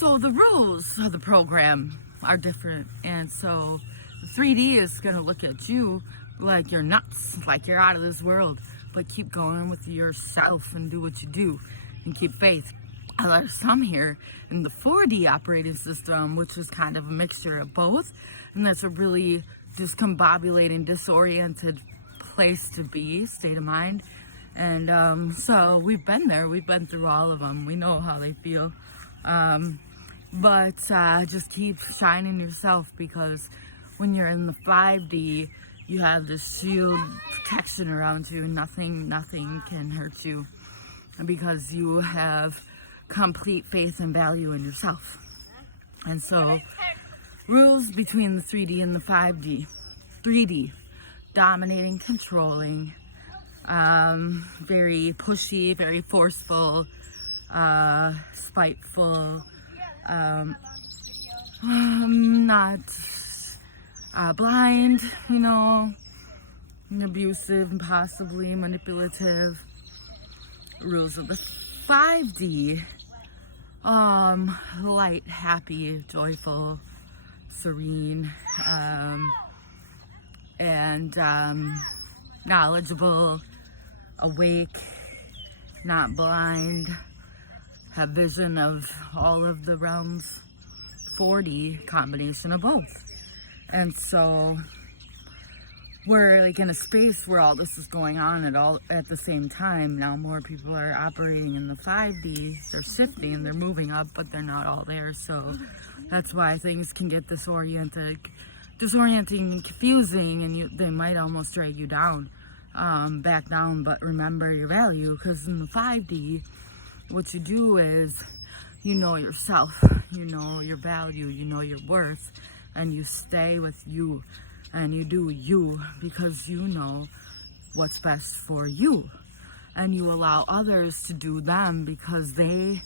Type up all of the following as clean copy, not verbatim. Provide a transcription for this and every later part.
So the rules of the program are different, and so 3D is going to look at you like you're nuts, like you're out of this world, but keep going with yourself and do what you do and keep faith. There's some here in the 4D operating system, which is kind of a mixture of both, and that's a really discombobulating, disoriented place to be, state of mind. And so we've been there, we've been through all of them, we know how they feel. But just keep shining yourself, because when you're in the 5D, you have this shield protection around you. Nothing can hurt you, because you have complete faith and value in yourself. And so, rules between the 3D and the 5D. 3D, dominating, controlling, very pushy, very forceful, spiteful, not blind, abusive, and possibly manipulative. Rules of the 5D, light, happy, joyful, serene, and knowledgeable, awake, not blind, have vision of all of the realms. 4D, combination of both. And so we're like in a space where all this is going on at the same time. Now more people are operating in the 5D. They're shifting, they're moving up, but they're not all there. So that's why things can get disorienting and confusing, and they might almost drag you down, back down. But remember your value, because in the 5D, what you do is you know yourself, you know your value, you know your worth, and you stay with you, and you do you, because you know what's best for you, and you allow others to do them, because they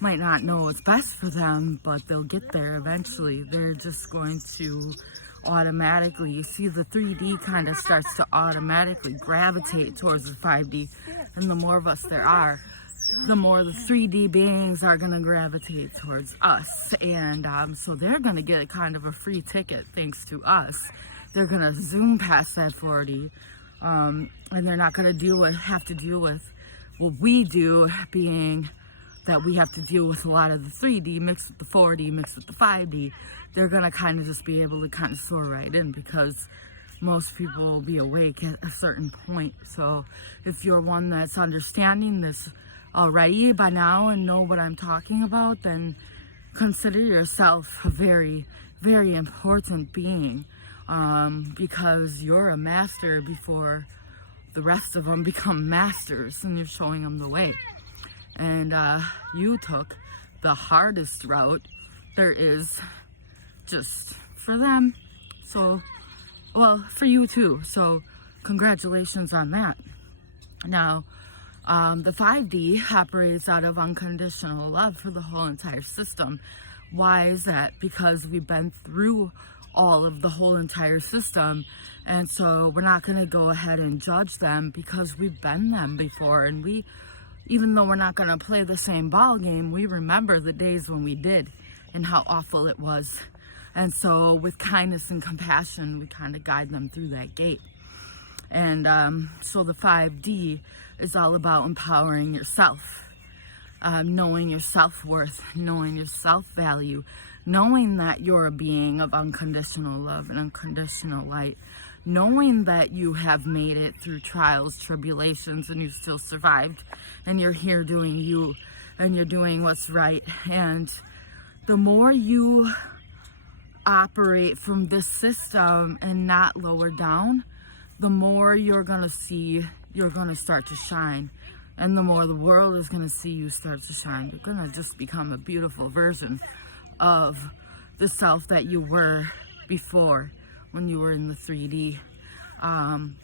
might not know what's best for them, but they'll get there eventually. They're just going to automatically, you see, the 3D kind of starts to automatically gravitate towards the 5D, and the more of us there are, the more the 3D beings are going to gravitate towards us. And so they're going to get a kind of a free ticket thanks to us. They're going to zoom past that 4D, and they're not going to have to deal with what we do, being that we have to deal with a lot of the 3D mixed with the 4D mixed with the 5D. They're going to kind of just be able to kind of soar right in, because most people will be awake at a certain point. So if you're one that's understanding this already by now and know what I'm talking about, then consider yourself a very, very important being, because you're a master before the rest of them become masters, and you're showing them the way. And you took the hardest route there is just for them. So, well, for you too. So congratulations on that. Now, the 5D operates out of unconditional love for the whole entire system. Why is that? Because we've been through all of the whole entire system, and so we're not going to go ahead and judge them, because we've been them before, and even though we're not going to play the same ball game, we remember the days when we did and how awful it was. And so with kindness and compassion, we kind of guide them through that gate. And so the 5D is all about empowering yourself, knowing your self-worth, knowing your self-value, knowing that you're a being of unconditional love and unconditional light, knowing that you have made it through trials, tribulations, and you still survived, and you're here doing you, and you're doing what's right. And the more you operate from this system and not lower down, the more you're going to see, you're going to start to shine. And the more the world is going to see you start to shine. You're going to just become a beautiful version of the self that you were before when you were in the 3D.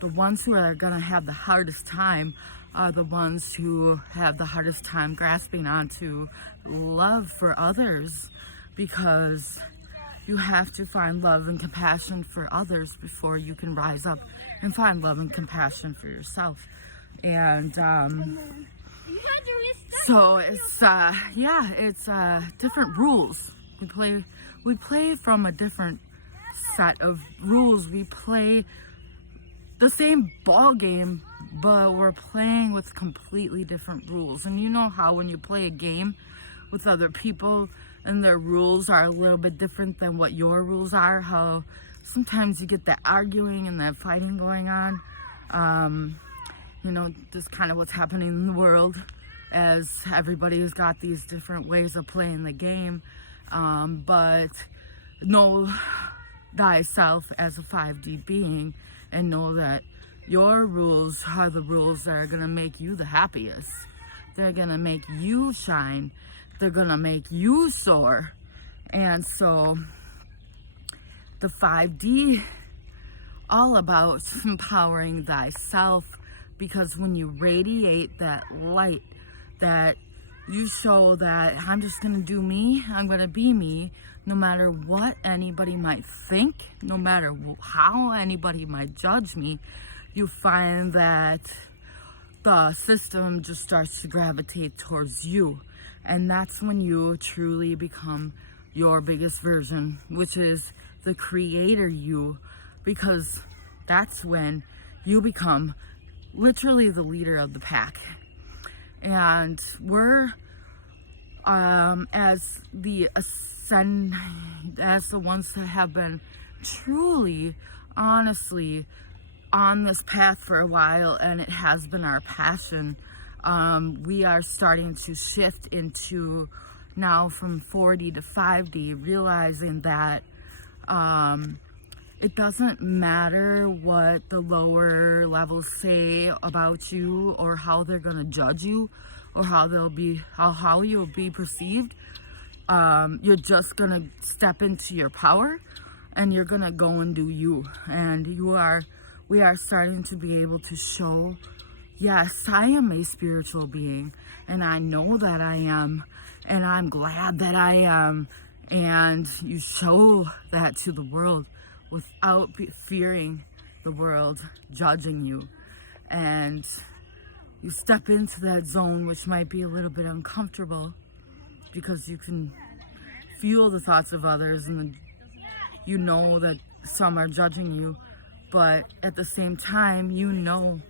The ones who are going to have the hardest time are the ones who have the hardest time grasping onto love for others, because you have to find love and compassion for others before you can rise up and find love and compassion for yourself. And So it's it's different rules. We play from a different set of rules. We play the same ball game, but we're playing with completely different rules. And you know how when you play a game with other people and their rules are a little bit different than what your rules are, how sometimes you get that arguing and that fighting going on. You know, just kind of what's happening in the world, as everybody's got these different ways of playing the game. But know thyself as a 5D being, and know that your rules are the rules that are going to make you the happiest. They're going to make you shine. They're going to make you soar. And so the 5D, all about empowering thyself, because when you radiate that light, that you show that I'm just going to do me, I'm going to be me, no matter what anybody might think, no matter how anybody might judge me, you find that the system just starts to gravitate towards you. And that's when you truly become your biggest version, which is the creator you, because that's when you become literally the leader of the pack. And we're as the ones that have been truly, honestly on this path for a while, and it has been our passion. We are starting to shift into now from 4D to 5D, realizing that it doesn't matter what the lower levels say about you, or how they're going to judge you, or how you'll be perceived. You're just going to step into your power, and you're going to go and do you. And we are starting to be able to show, yes, I am a spiritual being, and I know that I am, and I'm glad that I am. And you show that to the world without fearing the world judging you. And you step into that zone, which might be a little bit uncomfortable, because you can feel the thoughts of others, and you know that some are judging you, but at the same time, you know,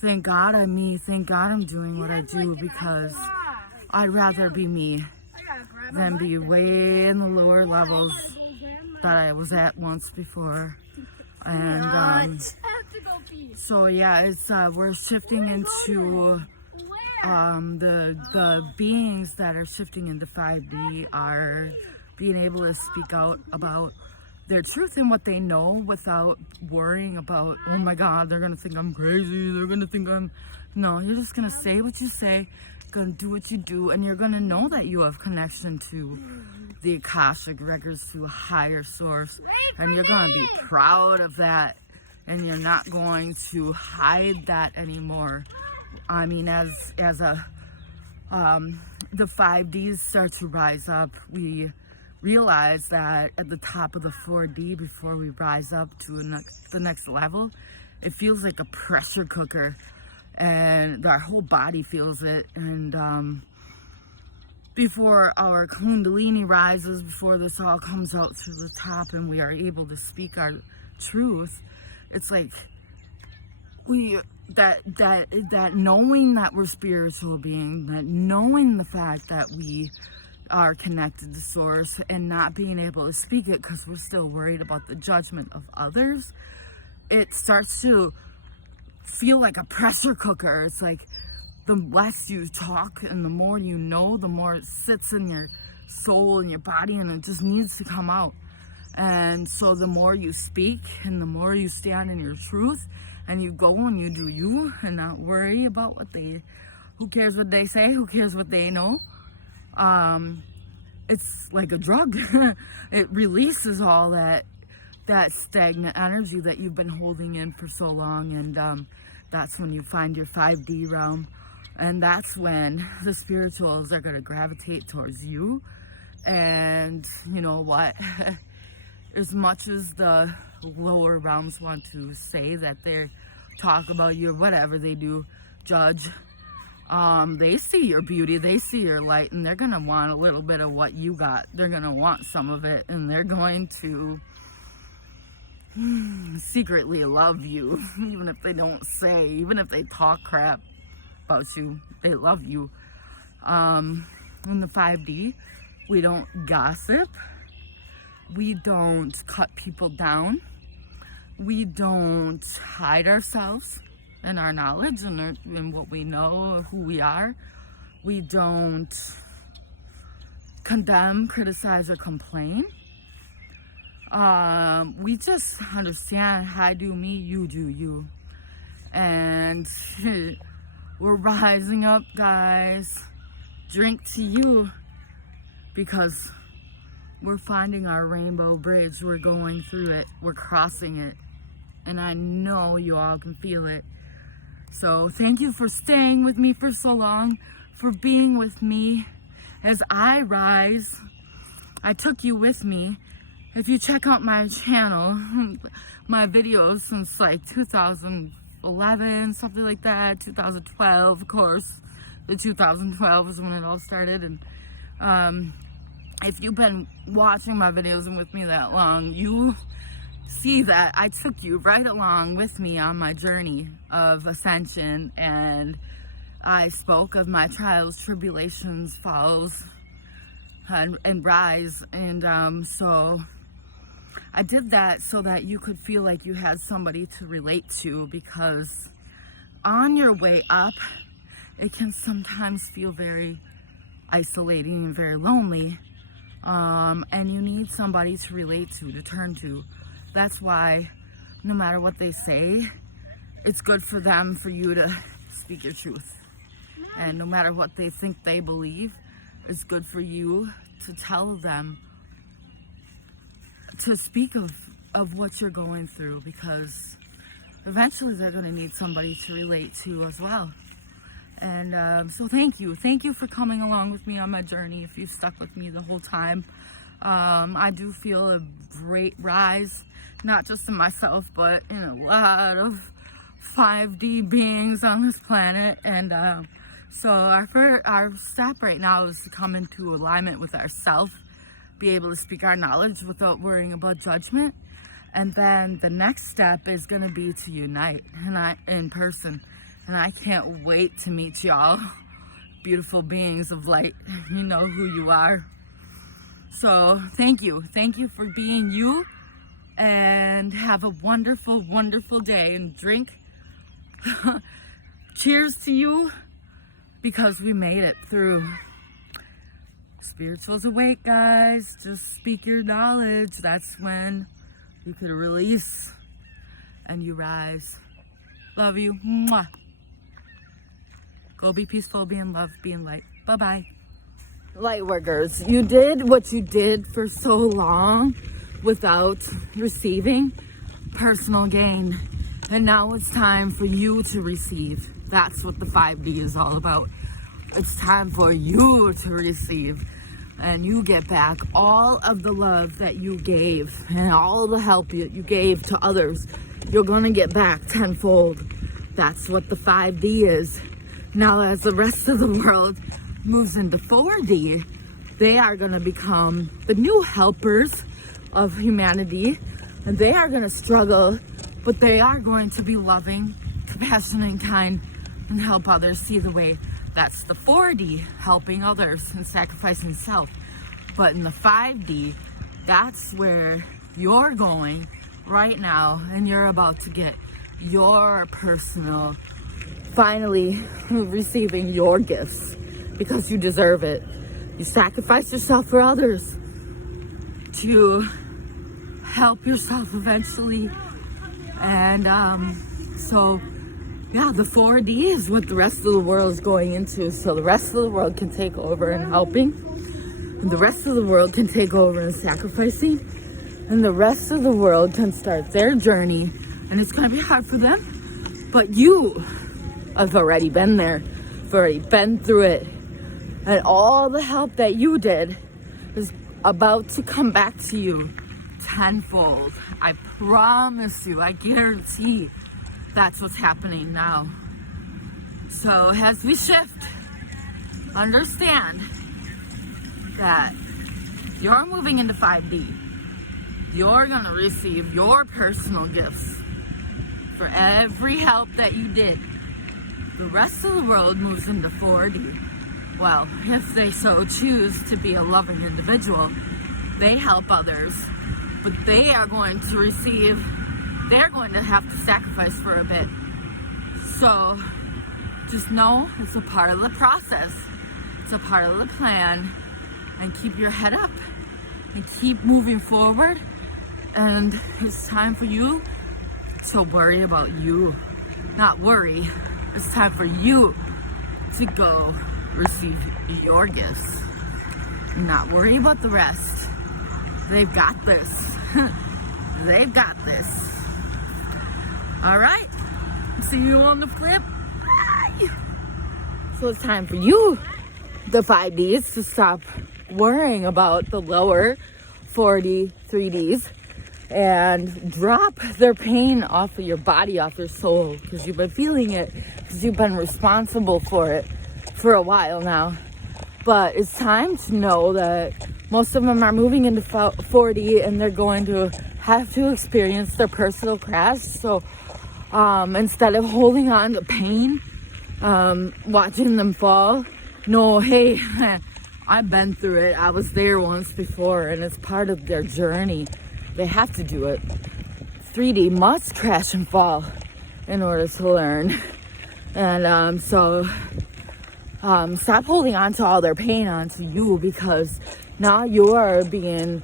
thank God I'm me, thank God I'm doing what I do, because I'd rather be me than be way in the lower levels that I was at once before. And so yeah, it's we're shifting into the beings that are shifting into 5D are being able to speak out about their truth and what they know, without worrying about, oh my God, they're gonna think I'm crazy, they're gonna think I'm... No, you're just gonna say what you say, gonna do what you do, and you're gonna know that you have connection to the Akashic records, to a higher source, and you're gonna be proud of that, and you're not going to hide that anymore. I mean, as the 5Ds start to rise up, we realize that at the top of the 4D, before we rise up to the next level, it feels like a pressure cooker, and our whole body feels it. And before our Kundalini rises, before this all comes out to the top and we are able to speak our truth, it's like that knowing that we're spiritual beings, that knowing the fact that we are connected to source, and not being able to speak it because we're still worried about the judgment of others, it starts to feel like a pressure cooker. It's like the less you talk and the more you know, the more it sits in your soul and your body, and it just needs to come out. And so the more you speak and the more you stand in your truth, and you go and you do you, and not worry about who cares what they say, who cares what they know. It's like a drug. It releases all that stagnant energy that you've been holding in for so long, and that's when you find your 5D realm, and that's when the spirituals are going to gravitate towards you. And you know what? As much as the lower realms want to say that they talk about you or whatever they do, judge, They see your beauty, they see your light, and they're gonna want a little bit of what you got. They're gonna want some of it, and they're going to secretly love you, even if they don't say, even if they talk crap about you, they love you. In the 5D, we don't gossip, we don't cut people down, we don't hide ourselves and our knowledge and what we know, who we are. We don't condemn, criticize, or complain. We just understand, I do me, you do you. And we're rising up, guys. Drink to you, because we're finding our rainbow bridge. We're going through it. We're crossing it. And I know you all can feel it. So thank you for staying with me for so long, for being with me as I rise. I took you with me. If you check out my channel, my videos since like 2011, something like that, 2012, of course. The 2012 is when it all started. And if you've been watching my videos and with me that long, you see that I took you right along with me on my journey of ascension, and I spoke of my trials, tribulations, falls, and rise. And so I did that so that you could feel like you had somebody to relate to, because on your way up, it can sometimes feel very isolating and very lonely, and you need somebody to relate to turn to. That's why no matter what they say, it's good for them, for you to speak your truth. And no matter what they think they believe, it's good for you to tell them, to speak of what you're going through, because eventually they're going to need somebody to relate to as well. And so thank you for coming along with me on my journey. If you stuck with me the whole time, I do feel a great rise, not just in myself, but in a lot of 5D beings on this planet. And so our step right now is to come into alignment with ourselves, be able to speak our knowledge without worrying about judgment. And then the next step is going to be to unite in person. And I can't wait to meet y'all, beautiful beings of light. You know who you are. So thank you for being you, and have a wonderful, wonderful day, and drink. Cheers to you, because we made it through. Spiritual's awake, guys. Just speak your knowledge. That's when you can release and you rise. Love you. Mwah. Go be peaceful, be in love, be in light. Bye-bye. Lightworkers, you did what you did for so long without receiving personal gain. And now it's time for you to receive. That's what the 5D is all about. It's time for you to receive. And you get back all of the love that you gave and all the help you gave to others. You're going to get back tenfold. That's what the 5D is. Now, as the rest of the world moves into 4D, they are going to become the new helpers of humanity. And they are going to struggle, but they are going to be loving, compassionate, and kind, and help others see the way. That's the 4D, helping others and sacrificing self. But in the 5D, that's where you're going right now, and you're about to get your personal, finally receiving your gifts, because you deserve it. You sacrifice yourself for others to help yourself eventually. And so yeah, the 4D is what the rest of the world is going into. So the rest of the world can take over in helping. And the rest of the world can take over in sacrificing. And the rest of the world can start their journey. And it's going to be hard for them. But you have already been there. You've already been through it. And all the help that you did is about to come back to you tenfold. I promise you, I guarantee. That's what's happening now. So as we shift, understand that you're moving into 5D. You're gonna receive your personal gifts for every help that you did. The rest of the world moves into 4D. Well, if they so choose to be a loving individual, they help others, but they are going to receive, they're going to have to sacrifice for a bit. So just know it's a part of the process. It's a part of the plan, and keep your head up and keep moving forward. And it's time for you to worry about you, not worry. It's time for you to go receive your gifts, not worry about the rest. They've got this. They've got this. All right, see you on the flip. Bye. So it's time for you, the 5Ds, to stop worrying about the lower 4D, 3Ds, and drop their pain off of your body, off your soul, because you've been feeling it, because you've been responsible for it for a while now. But it's time to know that most of them are moving into 4D, and they're going to have to experience their personal crash. So instead of holding on to pain, watching them fall, no, hey, I've been through it. I was there once before, and it's part of their journey. They have to do it. 3D must crash and fall in order to learn. And so stop holding on to all their pain onto you, because now you're lifting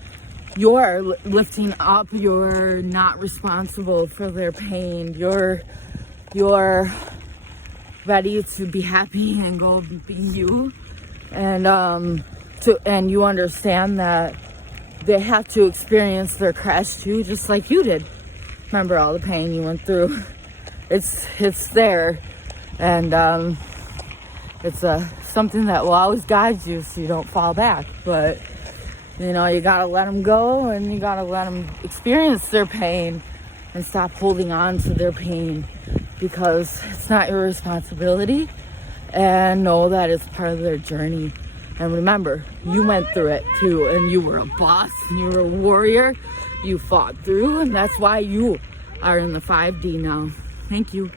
up. You're not responsible for their pain. You're ready to be happy and go be you. And and you understand that they have to experience their crash too, just like you did. Remember all the pain you went through. It's there, and it's something that will always guide you so you don't fall back. But you know, you gotta let them go, and you gotta let them experience their pain, and stop holding on to their pain, because it's not your responsibility. And know that it's part of their journey. And remember, you went through it too, and you were a boss, and you were a warrior. You fought through, and that's why you are in the 5D now. Thank you.